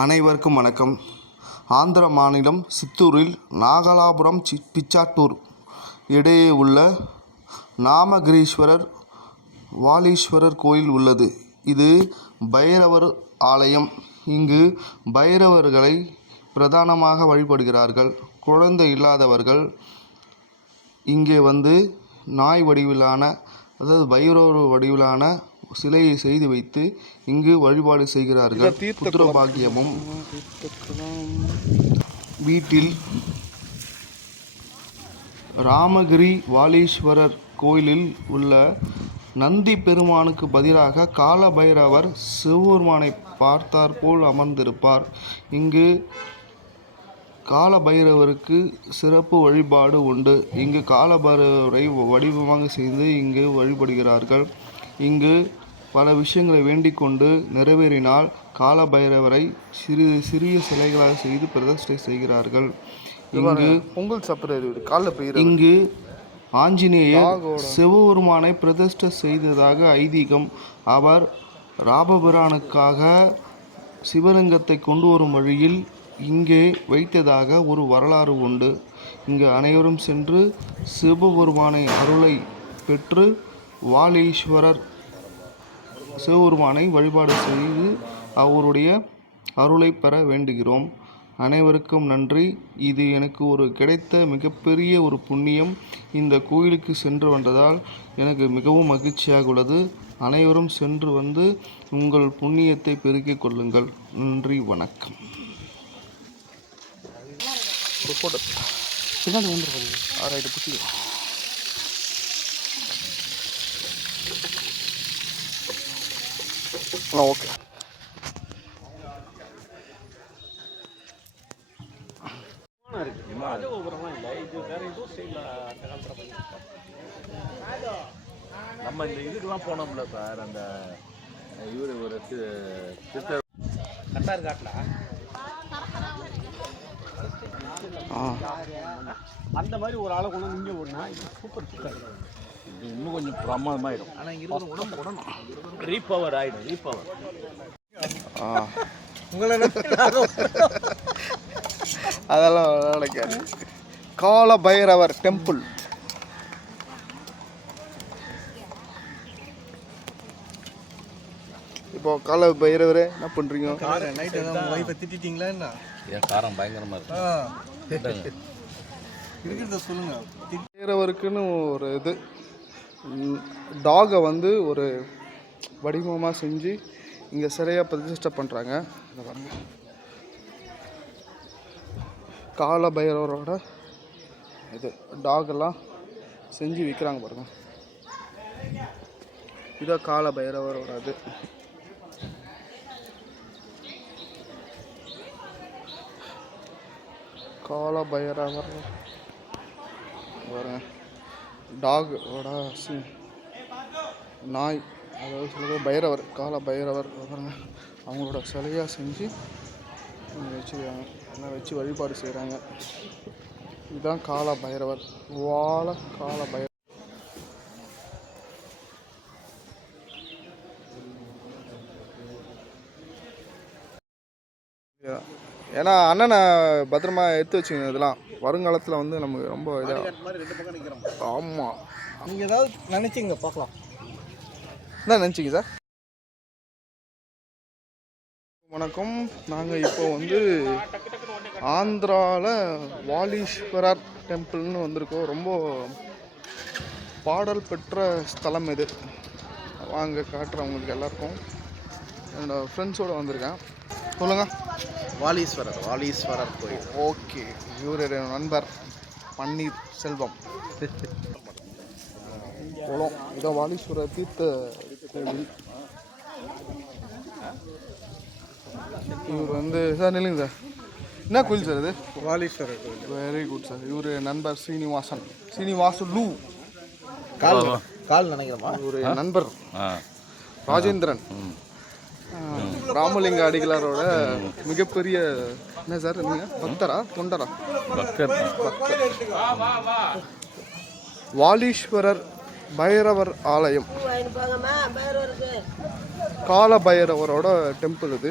அனைவருக்கும் வணக்கம். ஆந்திர மாநிலம் சித்தூரில் நாகலாபுரம் சி பிச்சாட்டூர் இடையே உள்ள நாமகிரீஸ்வரர் வாலீஸ்வரர் கோயில் உள்ளது. இது பைரவர் ஆலயம். இங்கு பைரவர்களை பிரதானமாக வழிபடுகிறார்கள். குழந்தை இல்லாதவர்கள் இங்கே வந்து நாய் வடிவிலான அதாவது பைரவர் வடிவிலான சிலையை செய்து வைத்து இங்கு வழிபாடு செய்கிறார்கள். புத்திர பாக்கியமும் வீட்டில் ராமகிரி வாலீஸ்வரர் கோயிலில் உள்ள நந்தி பெருமானுக்கு பதிலாக கால பைரவர் சிவபெருமானை பார்த்தாற்போல் அமர்ந்திருப்பார். இங்கு கால பைரவருக்கு சிறப்பு வழிபாடு உண்டு. இங்கு கால பைரவரை வடிவமாக செய்து இங்கு வழிபடுகிறார்கள். இங்கு பல விஷயங்களை வேண்டிக் கொண்டு நிறைவேறினால் கால பைரவரை சிறு சிறிய சிலைகளாக செய்து பிரதிஷ்டை செய்கிறார்கள். இங்கு பொங்கல் காலைல போயிரு இங்கு ஆஞ்சநேயர் சிவபெருமானை பிரதிஷ்டை செய்ததாக ஐதீகம். அவர் ராபபிரானுக்காக சிவலிங்கத்தை கொண்டு வரும் வழியில் இங்கே வைத்ததாக ஒரு வரலாறு உண்டு. இங்கு அனைவரும் சென்று சிவபெருமானை அருளை பெற்று வாலீஸ்வரர் சிவபெருமானை வழிபாடு செய்து அவருடைய அருளை பெற வேண்டுகிறோம். அனைவருக்கும் நன்றி. இது எனக்கு ஒரு கிடைத்த மிகப்பெரிய ஒரு புண்ணியம். இந்த கோயிலுக்கு சென்று வந்ததால் எனக்கு மிகவும் மகிழ்ச்சியாக உள்ளது அனைவரும் சென்று வந்து உங்கள் புண்ணியத்தை பெருக்கிக் கொள்ளுங்கள். நன்றி. வணக்கம். ஒரு ஃபோட்டோ பின்னாடி வந்துருப்பாரு ஆறாயிரம் புத்தி ஆ ஓகே நம்ம இந்த இதுக்கெல்லாம் போனோம்ல சார் அந்த இவர் ஒரு சித்தர் ஆ அந்த மாதிரி ஒரு ஆளை கொண்டு இங்கே ஓடினா இது சூப்பர் சூப்பர் இது இன்னும் கொஞ்சம் பிரமாதமாயிடும் ஆனால் இங்கே உடம்பு உடணும் ரீபவர் ஆயிடும் ரீபவர் ஆ. அதெல்லாம் நடக்காது கால பைரவர் டெம்பிள் இப்போ கால பைரவரே என்ன பண்றீங்க? நைட் எதாவது ஒய்ஃபை திட்டிட்டீங்களா என்ன? என் காரம் பயங்கரமாக இருக்கு. இருக்கிறத சொல்லுங்க. பைரவருக்குன்னு ஒரு இது. டாகை வந்து ஒரு வடிவமாக செஞ்சு இங்கே சிலையாக பிரதிஷ்டை பண்ணுறாங்க இதை பாருங்க. கால பைரவரோட இது டாகெல்லாம் செஞ்சு விற்கிறாங்க பாருங்க. இதான் கால பைரவரோட இது. கால பைரவர் பாருங்க டாகோட சி நாய் அதாவது சில பேர் பைரவர் கால பைரவர் பாருங்க அவங்களோட சிலையாக செஞ்சு இங்க வச்சுருக்காங்க எல்லாம் வச்சு வழிபாடு செய்கிறாங்க இதுதான் கால பைரவர் வாழ கால பைரவர் ஏன்னா அண்ணனை பத்திரமா எடுத்து வச்சுக்கணும் இதெல்லாம் வருங்காலத்தில் வந்து நமக்கு ரொம்ப இதாக ஆமாம் நீங்க ஏதாவது நினைச்சீங்க பார்க்கலாம். என்ன நினச்சிங்க சார்? வணக்கம். நாங்கள் இப்போ வந்து ஆந்திராவில் வாலீஸ்வரர் டெம்பிள்னு வந்திருக்கோம். ரொம்ப பாடல் பெற்ற ஸ்தலம் இது. வாங்க காட்டுறேன் உங்களுக்கு எல்லாருக்கும். என்னோட ஃப்ரெண்ட்ஸோடு வந்திருக்கேன். சொல்லுங்கள் வாலீஸ்வரர் வாலீஸ்வரர் கோயில். ஓகே. இவர் என்னோட நண்பர் பன்னீர் செல்வம். குளம் இதான் வாலீஸ்வரர் தீர்த்த கோவில். இவர் வந்து சார் நில்லுங்க சார். என்ன கோயில் சார் இது? வாலீஸ்வரர் கோயில். வெரி குட் சார் இவர் நண்பர் ஸ்ரீனிவாசன் ஸ்ரீனிவாசுலு கால் கால் நினைக்கிறோமா ஒரு நண்பர். ராஜேந்திரன். ராமலிங்க அடிகளாரோட மிகப்பெரிய என்ன சார் நீங்கள் பக்தரா? தொண்டரா? பக்கர் வாலீஸ்வரர் பைரவர் ஆலயம். கால பைரவரோட டெம்பிள் இது.